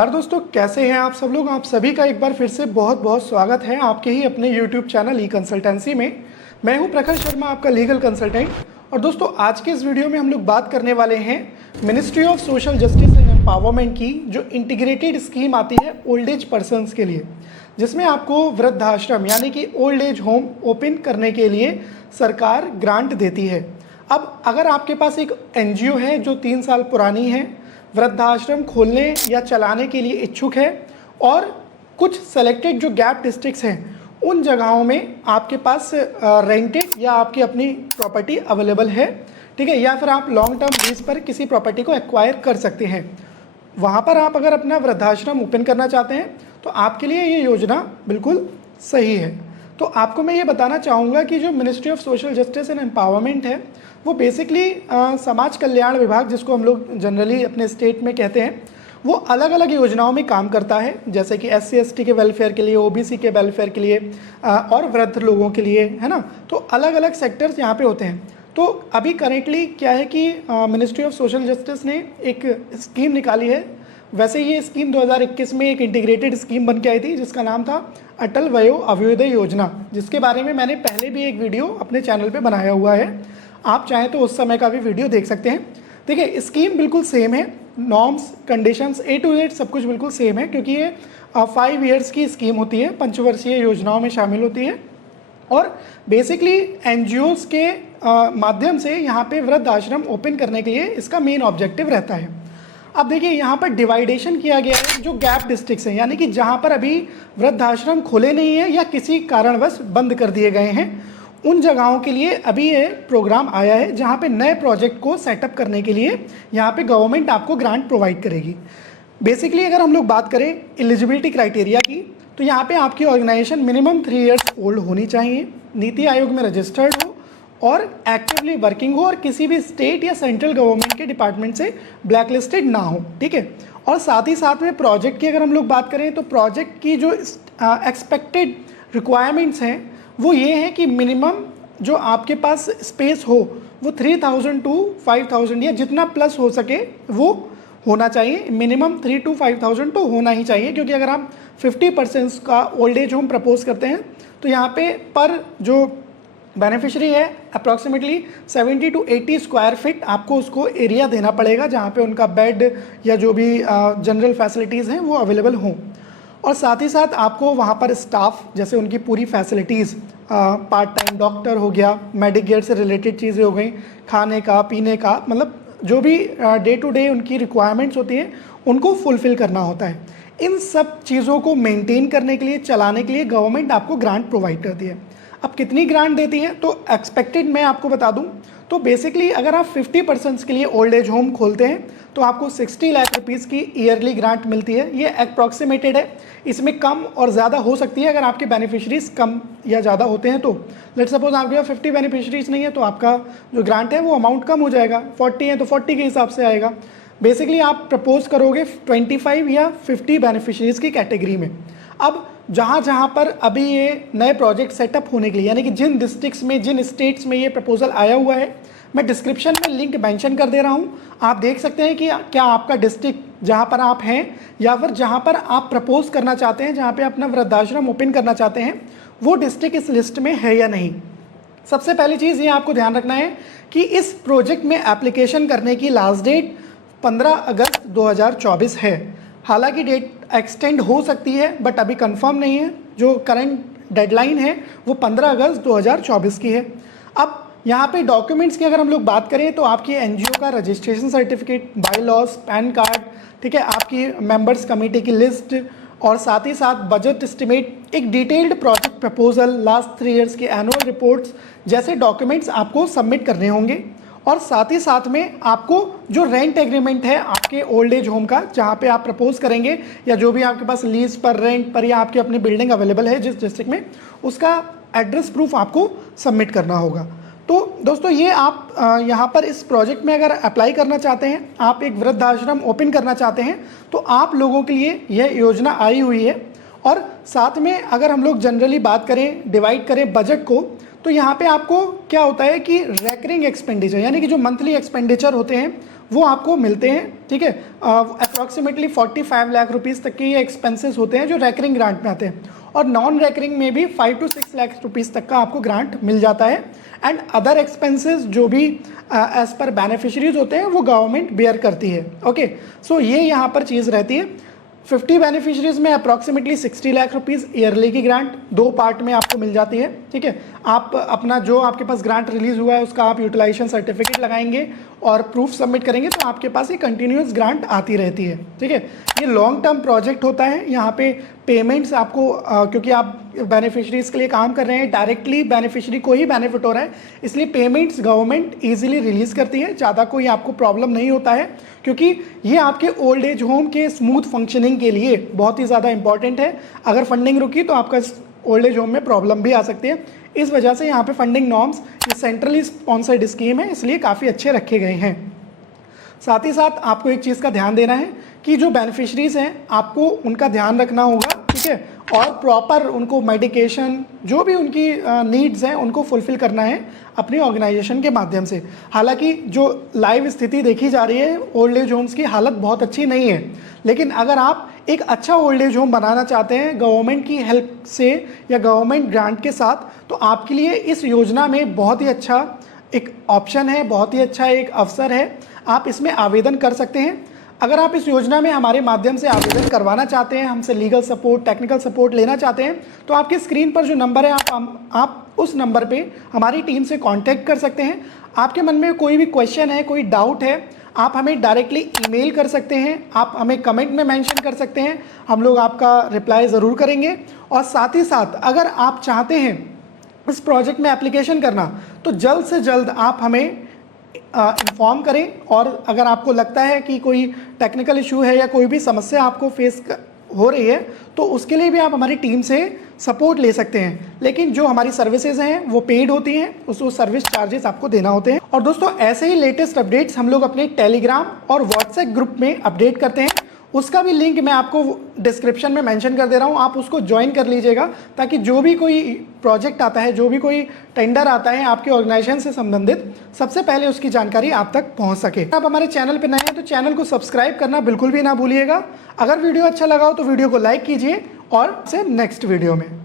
यार दोस्तों, कैसे हैं आप सब लोग। आप सभी का एक बार फिर से बहुत बहुत स्वागत है आपके ही अपने YouTube चैनल ई कंसल्टेंसी में। मैं हूं प्रखर शर्मा, आपका लीगल कंसल्टेंट। और दोस्तों, आज के इस वीडियो में हम लोग बात करने वाले हैं ministry of social justice and empowerment की जो इंटीग्रेटेड स्कीम आती है ओल्ड एज पर्सनस के लिए, जिसमें आपको वृद्धाश्रम यानी कि ओल्ड एज होम ओपन करने के लिए सरकार ग्रांट देती है। अब अगर आपके पास एक NGO है जो 3 साल पुरानी है, वृद्धाश्रम खोलने या चलाने के लिए इच्छुक है और कुछ सेलेक्टेड जो गैप डिस्ट्रिक्ट्स हैं उन जगहों में आपके पास रेंटेड या आपकी अपनी प्रॉपर्टी अवेलेबल है, ठीक है, या फिर आप लॉन्ग टर्म लीज पर किसी प्रॉपर्टी को एक्वायर कर सकते हैं, वहाँ पर आप अगर अपना वृद्धाश्रम ओपन करना चाहते हैं तो आपके लिए ये योजना बिल्कुल सही है। तो आपको मैं ये बताना चाहूँगा कि जो ministry of social justice and empowerment है वो बेसिकली समाज कल्याण विभाग, जिसको हम लोग जनरली अपने स्टेट में कहते हैं, वो अलग अलग योजनाओं में काम करता है, जैसे कि SC/ST के वेलफेयर के लिए, OBC के वेलफेयर के लिए और वृद्ध लोगों के लिए, है ना। तो अलग अलग सेक्टर्स यहाँ पे होते हैं। तो अभी करेंटली क्या है कि मिनिस्ट्री ऑफ सोशल जस्टिस ने एक स्कीम निकाली है। वैसे ये स्कीम 2021 में एक इंटीग्रेटेड स्कीम बन के आई थी जिसका नाम था अटल वयो अभ्युदय योजना, जिसके बारे में मैंने पहले भी एक वीडियो अपने चैनल पे बनाया हुआ है। आप चाहें तो उस समय का भी वीडियो देख सकते हैं। देखिए, स्कीम बिल्कुल सेम है, norms, conditions A to Z सब कुछ बिल्कुल सेम है, क्योंकि ये 5 ईयर्स की स्कीम होती है, पंचवर्षीय योजनाओं में शामिल होती है। और बेसिकली NGOs के माध्यम से यहाँ पे वृद्ध आश्रम ओपन करने के लिए इसका मेन ऑब्जेक्टिव रहता है। अब देखिए, यहाँ पर डिवाइडेशन किया गया है जो गैप डिस्ट्रिक्ट्स हैं, यानी कि जहाँ पर अभी वृद्धाश्रम खुले नहीं है या किसी कारणवश बंद कर दिए गए हैं, उन जगहों के लिए अभी ये प्रोग्राम आया है जहाँ पे नए प्रोजेक्ट को सेटअप करने के लिए यहाँ पे गवर्नमेंट आपको ग्रांट प्रोवाइड करेगी। बेसिकली अगर हम लोग बात करें एलिजिबिलिटी क्राइटेरिया की, तो यहाँ पे आपकी ऑर्गेनाइजेशन मिनिमम 3 ईयर्स ओल्ड होनी चाहिए, नीति आयोग में रजिस्टर्ड हो और एक्टिवली वर्किंग हो और किसी भी स्टेट या सेंट्रल गवर्नमेंट के डिपार्टमेंट से ब्लैक लिस्टेड ना हो, ठीक है। और साथ ही साथ में प्रोजेक्ट की अगर हम लोग बात करें तो प्रोजेक्ट की जो एक्सपेक्टेड रिक्वायरमेंट्स हैं वो ये है कि मिनिमम जो आपके पास स्पेस हो वो 3000 to 5000 या जितना प्लस हो सके वो होना चाहिए। मिनिमम 3 to 5000 तो होना ही चाहिए, क्योंकि अगर हम 50% का ओल्ड एज होम प्रपोज करते हैं तो यहाँ पे पर जो बेनिफिशरी है अप्रॉक्सीमेटली 70 to 80 स्क्वायर फीट आपको उसको एरिया देना पड़ेगा, जहाँ पे उनका बेड या जो भी जनरल फैसिलिटीज़ हैं वो अवेलेबल हों। और साथ ही साथ आपको वहाँ पर स्टाफ, जैसे उनकी पूरी फैसिलिटीज़, पार्ट टाइम डॉक्टर हो गया, मेडिक गियर से रिलेटेड चीज़ें हो गई, खाने का, पीने का, मतलब जो भी डे टू डे उनकी रिक्वायरमेंट्स होती हैं उनको फुलफ़िल करना होता है। इन सब चीज़ों को मेंटेन करने के लिए, चलाने के लिए गवर्नमेंट आपको ग्रांट प्रोवाइड करती है। अब कितनी ग्रांट देती है तो एक्सपेक्टेड मैं आपको बता दूं तो बेसिकली अगर आप 50% के लिए ओल्ड एज होम खोलते हैं तो आपको 60 लाख रुपीज़ की ईयरली ग्रांट मिलती है। ये अप्रॉक्सीमेटेड है, इसमें कम और ज़्यादा हो सकती है अगर आपके बेनिफिशरीज़ कम या ज़्यादा होते हैं तो। लेट सपोज आपके पास 50 बेनिफिशरीज़ नहीं है तो आपका जो ग्रांट है वो अमाउंट कम हो जाएगा, 40 है तो 40 के हिसाब से आएगा। बेसिकली आप प्रपोज करोगे 25 या 50 बेनिफिशरीज़ की कैटेगरी में। अब जहाँ जहाँ पर अभी ये नए प्रोजेक्ट सेटअप होने के लिए, यानी कि जिन डिस्ट्रिक्ट्स में, जिन स्टेट्स में ये प्रपोजल आया हुआ है, मैं डिस्क्रिप्शन में लिंक मेंशन कर दे रहा हूँ। आप देख सकते हैं कि क्या आपका डिस्ट्रिक्ट जहाँ पर आप हैं या फिर जहाँ पर आप प्रपोज करना चाहते हैं, जहाँ पे अपना वृद्धाश्रम ओपन करना चाहते हैं, वो डिस्ट्रिक्ट इस लिस्ट में है या नहीं। सबसे पहली चीज़ ये आपको ध्यान रखना है कि इस प्रोजेक्ट में एप्लीकेशन करने की लास्ट डेट 15 अगस्त 2024 है। हालांकि डेट एक्सटेंड हो सकती है बट अभी कंफर्म नहीं है। जो करंट डेडलाइन है वो 15 अगस्त 2024 की है। अब यहाँ पे डॉक्यूमेंट्स की अगर हम लोग बात करें तो आपकी NGO का registration certificate, bylaws, pan card, ठीक है, आपकी मेंबर्स कमेटी की लिस्ट और साथ ही साथ बजट एस्टिमेट, एक detailed project proposal, last 3 years की एनुअल रिपोर्ट्स जैसे डॉक्यूमेंट्स आपको सबमिट करने होंगे। और साथ ही साथ में आपको जो रेंट एग्रीमेंट है आपके ओल्ड एज होम का, जहाँ पे आप प्रपोज करेंगे या जो भी आपके पास लीज पर, रेंट पर या आपकी अपनी बिल्डिंग अवेलेबल है जिस डिस्ट्रिक्ट में, उसका एड्रेस प्रूफ आपको सबमिट करना होगा। तो दोस्तों, ये आप यहाँ पर इस प्रोजेक्ट में अगर अप्लाई करना चाहते हैं, आप एक वृद्धाश्रम ओपन करना चाहते हैं, तो आप लोगों के लिए यह योजना आई हुई है। और साथ में अगर हम लोग जनरली बात करें, डिवाइड करें बजट को, तो यहाँ पे आपको क्या होता है कि रेकरिंग एक्सपेंडिचर यानी कि जो मंथली एक्सपेंडिचर होते हैं वो आपको मिलते हैं, ठीक है। अप्रॉक्सीमेटली 45 लाख रुपीज़ तक के ये एक्सपेंसेस होते हैं जो रेकरिंग ग्रांट में आते हैं, और नॉन रेकरिंग में भी 5 to 6 लाख रुपीज़ तक का आपको ग्रांट मिल जाता है। एंड अदर एक्सपेंसेस जो भी एज पर बेनिफिशरीज होते हैं वो गवर्नमेंट बेयर करती है। ओके, सो ये यहाँ पर चीज़ रहती है। 50 बेनिफिशरीज में अप्रॉक्सीमेटली 60 लाख रुपीज़ ईयरली की ग्रांट 2 पार्ट में आपको मिल जाती है, ठीक है। आप अपना जो आपके पास ग्रांट रिलीज हुआ है उसका आप यूटिलाइजेशन सर्टिफिकेट लगाएंगे और प्रूफ सबमिट करेंगे तो आपके पास ये कंटिन्यूस ग्रांट आती रहती है, ठीक है। ये लॉन्ग टर्म प्रोजेक्ट होता है। यहाँ पे पेमेंट्स आपको क्योंकि आप बेनिफिशरीज के लिए काम कर रहे हैं, डायरेक्टली बेनिफिशरी को ही बेनिफिट हो रहा है, इसलिए पेमेंट्स गवर्नमेंट ईजिली रिलीज़ करती है, ज़्यादा कोई आपको प्रॉब्लम नहीं होता है, क्योंकि ये आपके ओल्ड एज होम के स्मूथ फंक्शनिंग के लिए बहुत ही ज़्यादा इंपॉर्टेंट है। अगर फंडिंग रुकी तो आपका ओल्ड एज होम में प्रॉब्लम भी आ सकती है। इस वजह से यहाँ पे फंडिंग नॉर्म्स ये सेंट्रली स्पॉन्सर्ड स्कीम है, इसलिए काफ़ी अच्छे रखे गए हैं। साथ ही साथ आपको एक चीज़ का ध्यान देना है कि जो बेनिफिशरीज हैं आपको उनका ध्यान रखना होगा, ठीक है, और प्रॉपर उनको मेडिकेशन जो भी उनकी नीड्स हैं उनको फुलफ़िल करना है अपनी ऑर्गेनाइजेशन के माध्यम से। हालांकि जो लाइव स्थिति देखी जा रही है ओल्ड एज होम्स की हालत बहुत अच्छी नहीं है, लेकिन अगर आप एक अच्छा ओल्ड एज होम बनाना चाहते हैं गवर्नमेंट की हेल्प से या गवर्नमेंट ग्रांट के साथ, तो आपके लिए इस योजना में बहुत ही अच्छा एक ऑप्शन है, बहुत ही अच्छा एक अवसर है। आप इसमें आवेदन कर सकते हैं। अगर आप इस योजना में हमारे माध्यम से आवेदन करवाना चाहते हैं, हमसे लीगल सपोर्ट, टेक्निकल सपोर्ट लेना चाहते हैं, तो आपकी स्क्रीन पर जो नंबर है आप उस नंबर पे हमारी टीम से कांटेक्ट कर सकते हैं। आपके मन में कोई भी क्वेश्चन है, कोई डाउट है, आप हमें डायरेक्टली ईमेल कर सकते हैं, आप हमें कमेंट में मेंशन कर सकते हैं, हम लोग आपका रिप्लाई ज़रूर करेंगे। और साथ ही साथ अगर आप चाहते हैं इस प्रोजेक्ट में एप्लीकेशन करना, तो जल्द से जल्द आप हमें इन्फॉर्म करें। और अगर आपको लगता है कि कोई टेक्निकल इशू है या कोई भी समस्या आपको फेस हो रही है, तो उसके लिए भी आप हमारी टीम से सपोर्ट ले सकते हैं। लेकिन जो हमारी सर्विसेज हैं वो पेड होती हैं, उसको सर्विस चार्जेस आपको देना होते हैं। और दोस्तों ऐसे ही लेटेस्ट अपडेट्स हम लोग अपने टेलीग्राम और व्हाट्सएप ग्रुप में अपडेट करते हैं, उसका भी लिंक मैं आपको डिस्क्रिप्शन में मेंशन कर दे रहा हूँ, आप उसको ज्वाइन कर लीजिएगा, ताकि जो भी कोई प्रोजेक्ट आता है, जो भी कोई टेंडर आता है आपके ऑर्गेनाइजेशन से संबंधित, सबसे पहले उसकी जानकारी आप तक पहुँच सके। आप हमारे चैनल पर नए हैं तो चैनल को सब्सक्राइब करना बिल्कुल भी ना भूलिएगा। अगर वीडियो अच्छा लगा हो तो वीडियो को लाइक कीजिए और से नेक्स्ट वीडियो में